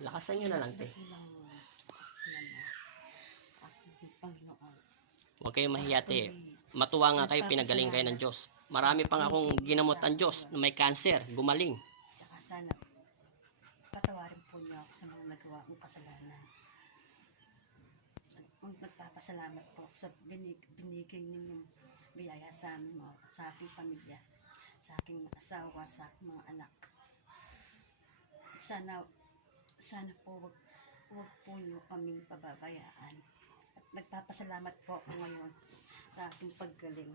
Lakasan nyo na lang, te. Huwag kayong mahiya, te. Matuwa nga kayo, pinagaling kayo ng Diyos. Marami pang akong ginamot ang Diyos na may cancer, gumaling. Tsaka sana, patawarin po niyo ako sa mga nagawa kong kasalanan. Nagpapasalamat po sa binigay ninyong biyaya sa amin, sa aking pamilya, sa aking asawa, sa aking mga anak. At sana po wag po niyo kaming pababayaan. At nagpapasalamat po ako ngayon sa aking paggaling.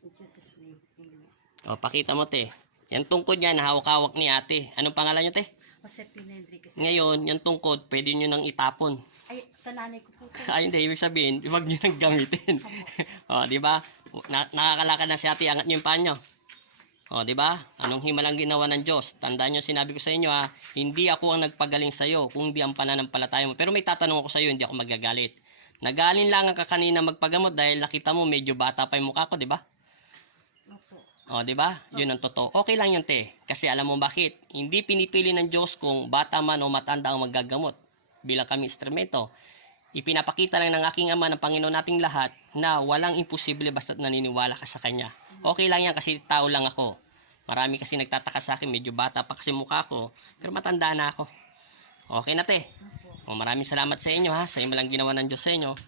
In Jesus' name, amen. O, pakita mo, te. Yan tungkod yan, hawak-hawak ni ate. Anong pangalan nyo, te? Josepina Enriquez. Ngayon, yung tungkod, pwede nyo nang itapon. Ay, sa nanay ko po. Ay, hindi. Ibig sabihin, huwag nyo nang gamitin. O, di ba? Nakakalakad na si ate, angat nyo yung paa nyo. O, di ba? Anong himalang ginawa ng Diyos? Tandaan nyo, sinabi ko sa inyo, ha, hindi ako ang nagpagaling sa'yo, kundi ang pananampalataya mo. Pero may tatanong ako sa'yo, hindi ako magagalit. Nagaling lang ka kanina magpagamot dahil nakita mo medyo bata pa yung mukha ko, di ba? O, di ba? Yun ang totoo. Okay lang yun, te. Kasi alam mo bakit? Hindi pinipili ng Diyos kung bata man o matanda ang maggagamot. Bilang kami instrumento. Ipinapakita lang ng aking Ama, ng Panginoon nating lahat, na walang imposible basta't naniniwala ka sa Kanya. Okay lang yan kasi tao lang ako. Marami kasi nagtataka sa akin, medyo bata pa kasi mukha ko, pero matanda na ako. Okay na, te. O, maraming salamat sa inyo, ha, sa imalang ginawa ng Diyos sa inyo.